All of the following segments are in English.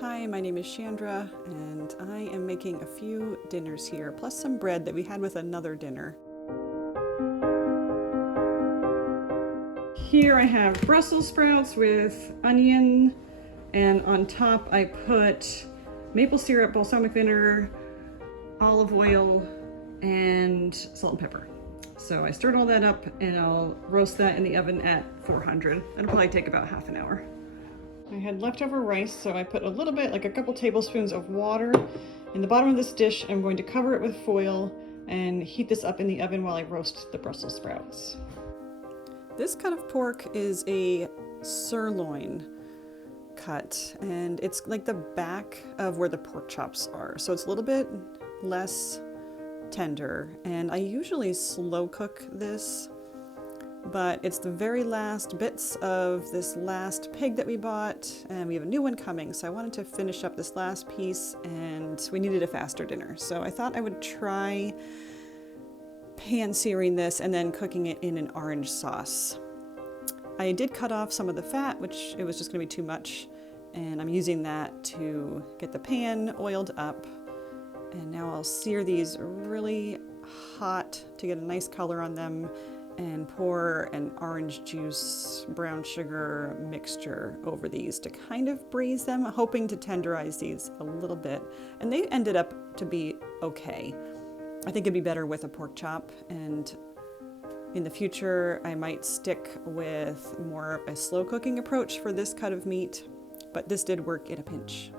Hi, my name is Chandra, and I am making a few dinners here, plus some bread that we had with another dinner. Here I have Brussels sprouts with onion, and on top I put maple syrup, balsamic vinegar, olive oil, and salt and pepper. So I stirred all that up and I'll roast that in the oven at 400. It'll probably take about half an hour. I had leftover rice, so I put a little bit, like a couple tablespoons of water in the bottom of this dish. I'm going to cover it with foil and heat this up in the oven while I roast the Brussels sprouts. This cut of pork is a sirloin cut, and it's like the back of where the pork chops are. So it's a little bit less tender, and I usually slow cook this, but it's the very last bits of this last pig that we bought, and we have a new one coming, so I wanted to finish up this last piece, and we needed a faster dinner. So I thought I would try pan searing this and then cooking it in an orange sauce. I did cut off some of the fat, which it was just going to be too much, and I'm using that to get the pan oiled up. And now I'll sear these really hot to get a nice color on them, and pour an orange juice, brown sugar mixture over these to kind of braise them, hoping to tenderize these a little bit. And they ended up to be okay. I think it'd be better with a pork chop, and in the future I might stick with more of a slow cooking approach for this cut of meat, but this did work in a pinch.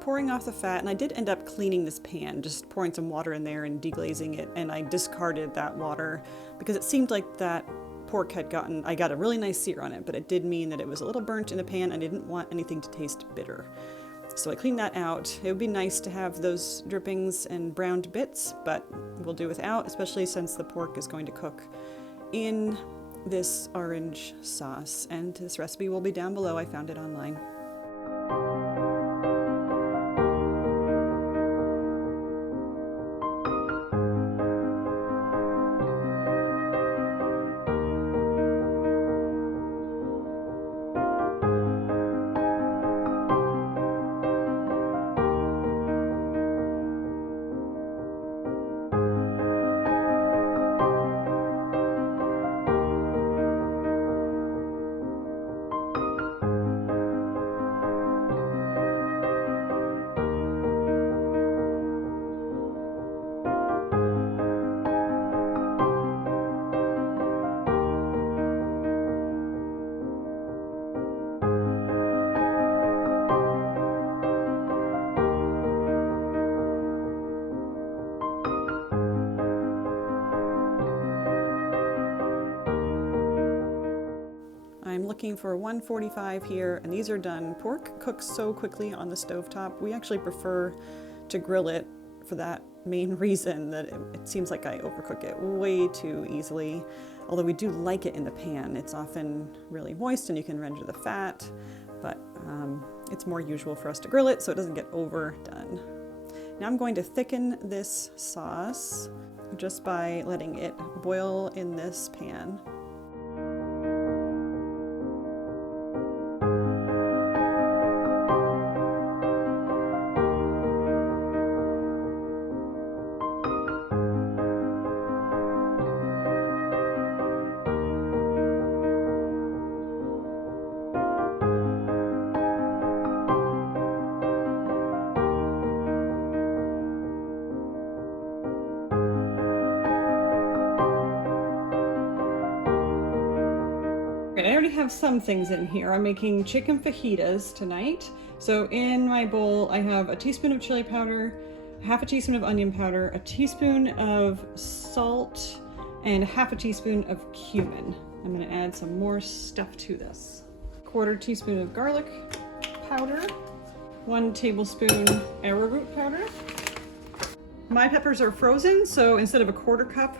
Pouring off the fat, and I did end up cleaning this pan, just pouring some water in there and deglazing it, and I discarded that water because it seemed like that pork had I got a really nice sear on it, but it did mean that it was a little burnt in the pan. I didn't want anything to taste bitter. So I cleaned that out. It would be nice to have those drippings and browned bits, but we'll do without, especially since the pork is going to cook in this orange sauce. And this recipe will be down below. I found it online. I'm looking for 145 here, and these are done. Pork cooks so quickly on the stovetop. We actually prefer to grill it for that main reason, that it seems like I overcook it way too easily. Although we do like it in the pan. It's often really moist and you can render the fat, but it's more usual for us to grill it so it doesn't get overdone. Now I'm going to thicken this sauce just by letting it boil in this pan. I already have some things in here. I'm making chicken fajitas tonight. So in my bowl, I have a teaspoon of chili powder, half a teaspoon of onion powder, a teaspoon of salt, and half a teaspoon of cumin. I'm gonna add some more stuff to this. Quarter teaspoon of garlic powder, 1 tablespoon arrowroot powder. My peppers are frozen, so instead of a quarter cup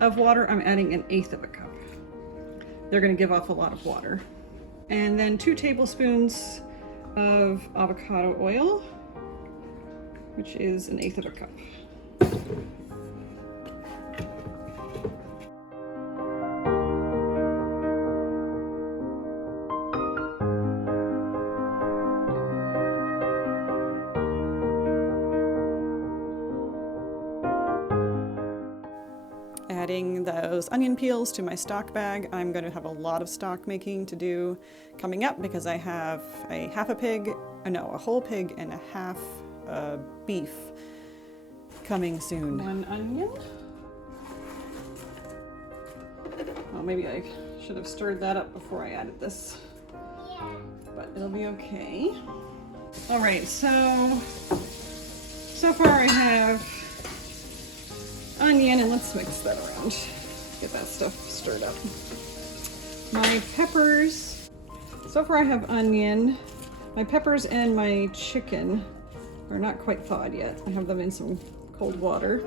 of water, I'm adding 1/8 of a cup. They're going to give off a lot of water. And then 2 tablespoons of avocado oil, which is 1/8 of a cup. adding those onion peels to my stock bag. I'm going to have a lot of stock making to do coming up because I have a whole pig and a half beef coming soon. 1 onion. Well, maybe I should have stirred that up before I added this, but it'll be okay. All right, so far I have onion, and let's mix that around. Get that stuff stirred up. My peppers. So far I have onion. My peppers and my chicken are not quite thawed yet. I have them in some cold water.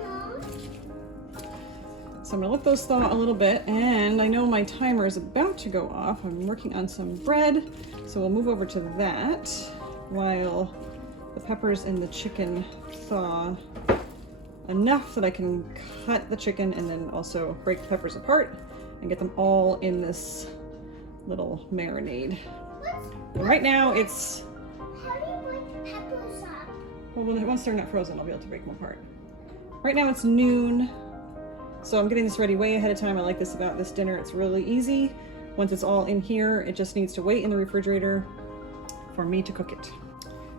So I'm gonna let those thaw a little bit, and I know my timer is about to go off. I'm working on some bread, so we'll move over to that while the peppers and the chicken thaw enough that I can cut the chicken and then also break the peppers apart and get them all in this little marinade. And right now it's... How do you break the peppers up? Well, once they're not frozen, I'll be able to break them apart. Right now it's noon, so I'm getting this ready way ahead of time. I like this about this dinner. It's really easy. Once it's all in here, it just needs to wait in the refrigerator for me to cook it.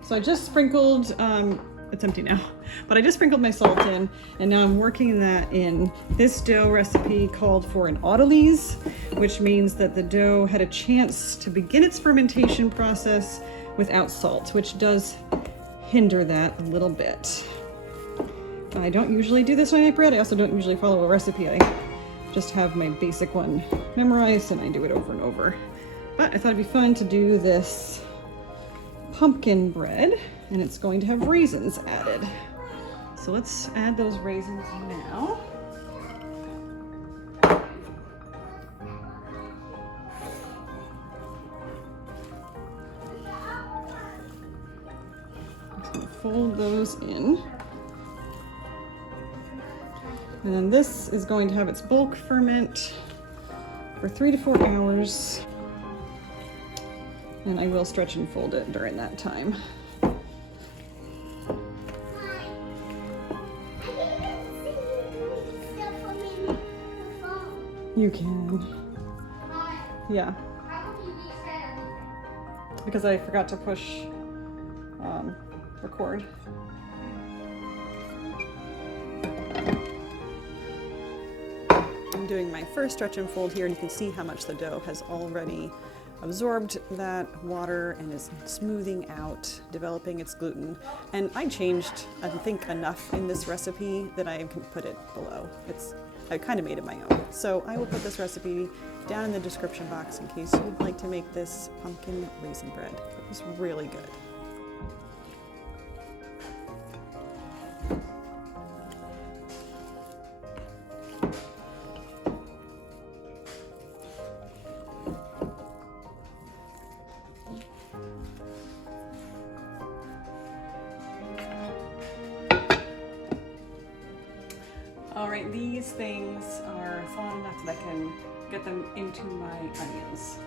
So I just sprinkled, it's empty now, but I just sprinkled my salt in, and now I'm working that in. This dough recipe called for an autolyse, which means that the dough had a chance to begin its fermentation process without salt, which does hinder that a little bit. I don't usually do this on my bread. I also don't usually follow a recipe. I just have my basic one memorized and I do it over and over. But I thought it'd be fun to do this pumpkin bread, and it's going to have raisins added. So let's add those raisins now. Just gonna fold those in. And then this is going to have its bulk ferment for 3 to 4 hours. And I will stretch and fold it during that time. You can. Yeah. Because I forgot to push record. I'm doing my first stretch and fold here, and you can see how much the dough has already absorbed that water and is smoothing out, developing its gluten. And I changed, I think, enough in this recipe that I can put it below. I kind of made it my own. So I will put this recipe down in the description box in case you'd like to make this pumpkin raisin bread. It was really good. All right, these things are thawed enough that I can get them into my onions.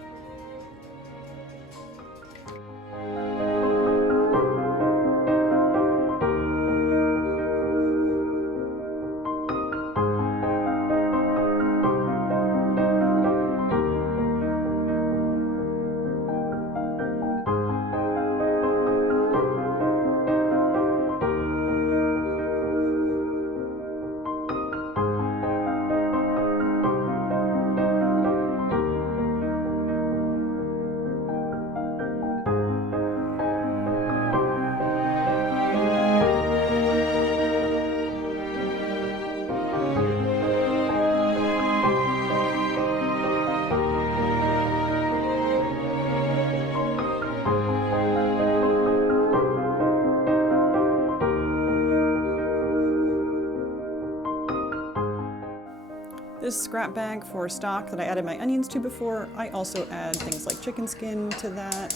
This scrap bag for stock that I added my onions to before, I also add things like chicken skin to that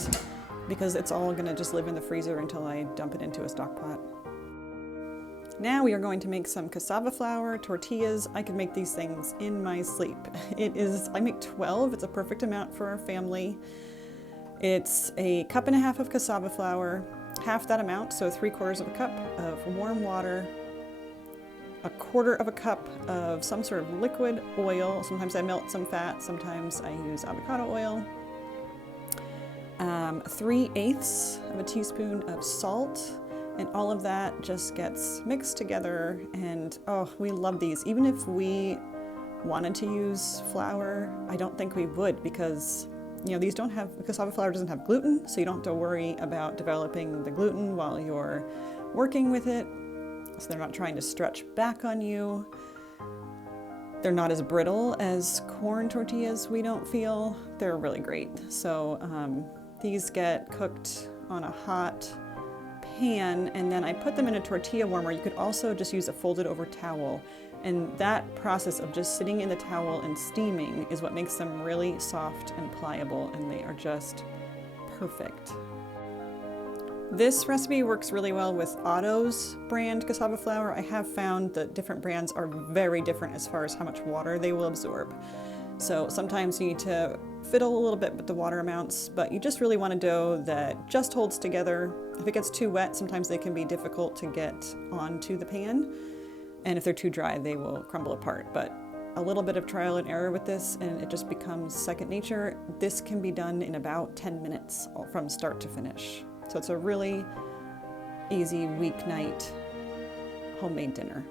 because it's all gonna just live in the freezer until I dump it into a stock pot. Now we are going to make some cassava flour, tortillas. I could make these things in my sleep. I make 12, it's a perfect amount for our family. It's a cup and a half of cassava flour, half that amount, so 3/4 of a cup of warm water, a quarter of a cup of some sort of liquid oil. Sometimes I melt some fat, sometimes I use avocado oil. 3/8 of a teaspoon of salt, and all of that just gets mixed together. And oh, we love these. Even if we wanted to use flour, I don't think we would, because these don't have, cassava flour doesn't have gluten, so you don't have to worry about developing the gluten while you're working with it. So they're not trying to stretch back on you. They're not as brittle as corn tortillas, we don't feel. They're really great. So these get cooked on a hot pan, and then I put them in a tortilla warmer. You could also just use a folded over towel. And that process of just sitting in the towel and steaming is what makes them really soft and pliable, and they are just perfect. This recipe works really well with Otto's brand cassava flour. I have found that different brands are very different as far as how much water they will absorb. So sometimes you need to fiddle a little bit with the water amounts, but you just really want a dough that just holds together. If it gets too wet, sometimes they can be difficult to get onto the pan. And if they're too dry, they will crumble apart. But a little bit of trial and error with this, and it just becomes second nature. This can be done in about 10 minutes from start to finish. So it's a really easy weeknight homemade dinner.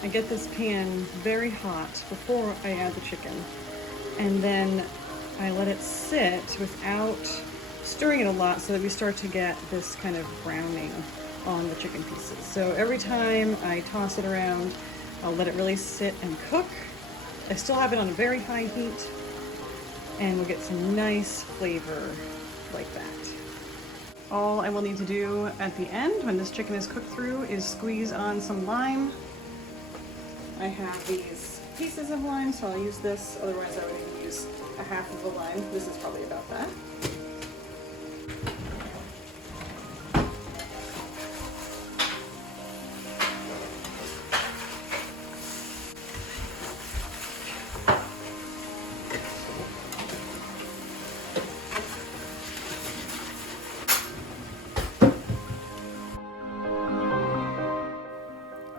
I get this pan very hot before I add the chicken, and then I let it sit without stirring it a lot so that we start to get this kind of browning on the chicken pieces. So every time I toss it around, I'll let it really sit and cook. I still have it on a very high heat, and we'll get some nice flavor like that. All I will need to do at the end, when this chicken is cooked through, is squeeze on some lime. I have these pieces of lime, so I'll use this, otherwise I would use a half of a lime. This is probably about that.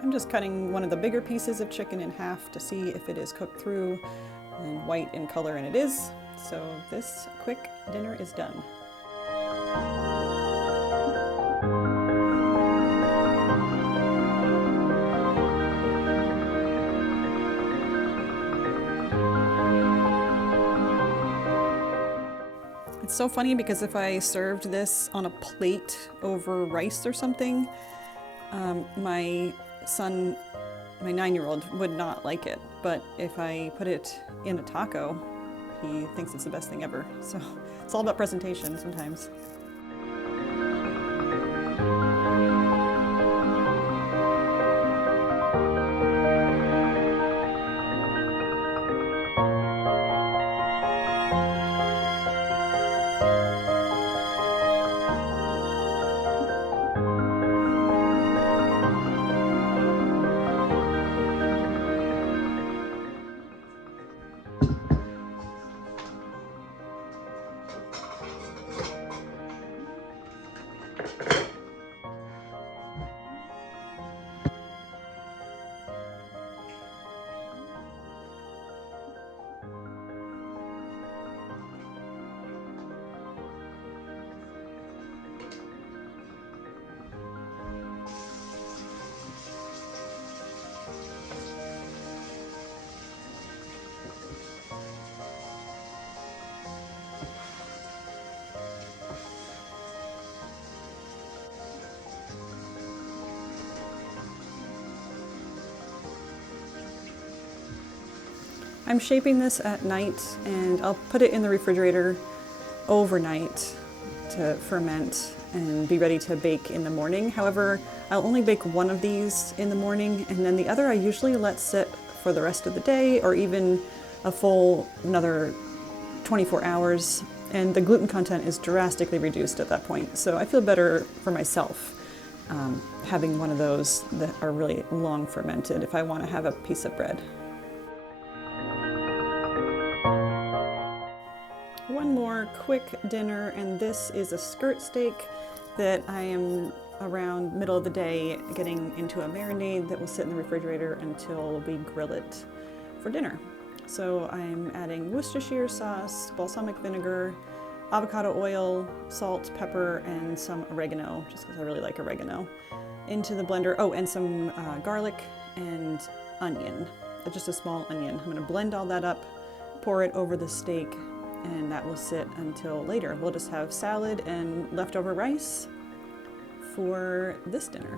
I'm just cutting one of the bigger pieces of chicken in half to see if it is cooked through and white in color, and it is. So this quick dinner is done. It's so funny because if I served this on a plate over rice or something, my son, my 9-year-old, would not like it. But if I put it in a taco, he thinks it's the best thing ever. So it's all about presentation sometimes. I'm shaping this at night, and I'll put it in the refrigerator overnight to ferment and be ready to bake in the morning. However, I'll only bake one of these in the morning, and then the other I usually let sit for the rest of the day, or even a full another 24 hours. And the gluten content is drastically reduced at that point. So I feel better for myself having one of those that are really long fermented if I want to have a piece of bread. One more quick dinner, and this is a skirt steak that I am around middle of the day getting into a marinade that will sit in the refrigerator until we grill it for dinner. So I'm adding Worcestershire sauce, balsamic vinegar, avocado oil, salt, pepper, and some oregano, just because I really like oregano, into the blender. Oh, and some garlic and onion, just a small onion. I'm going to blend all that up, pour it over the steak, and that will sit until later. We'll just have salad and leftover rice for this dinner.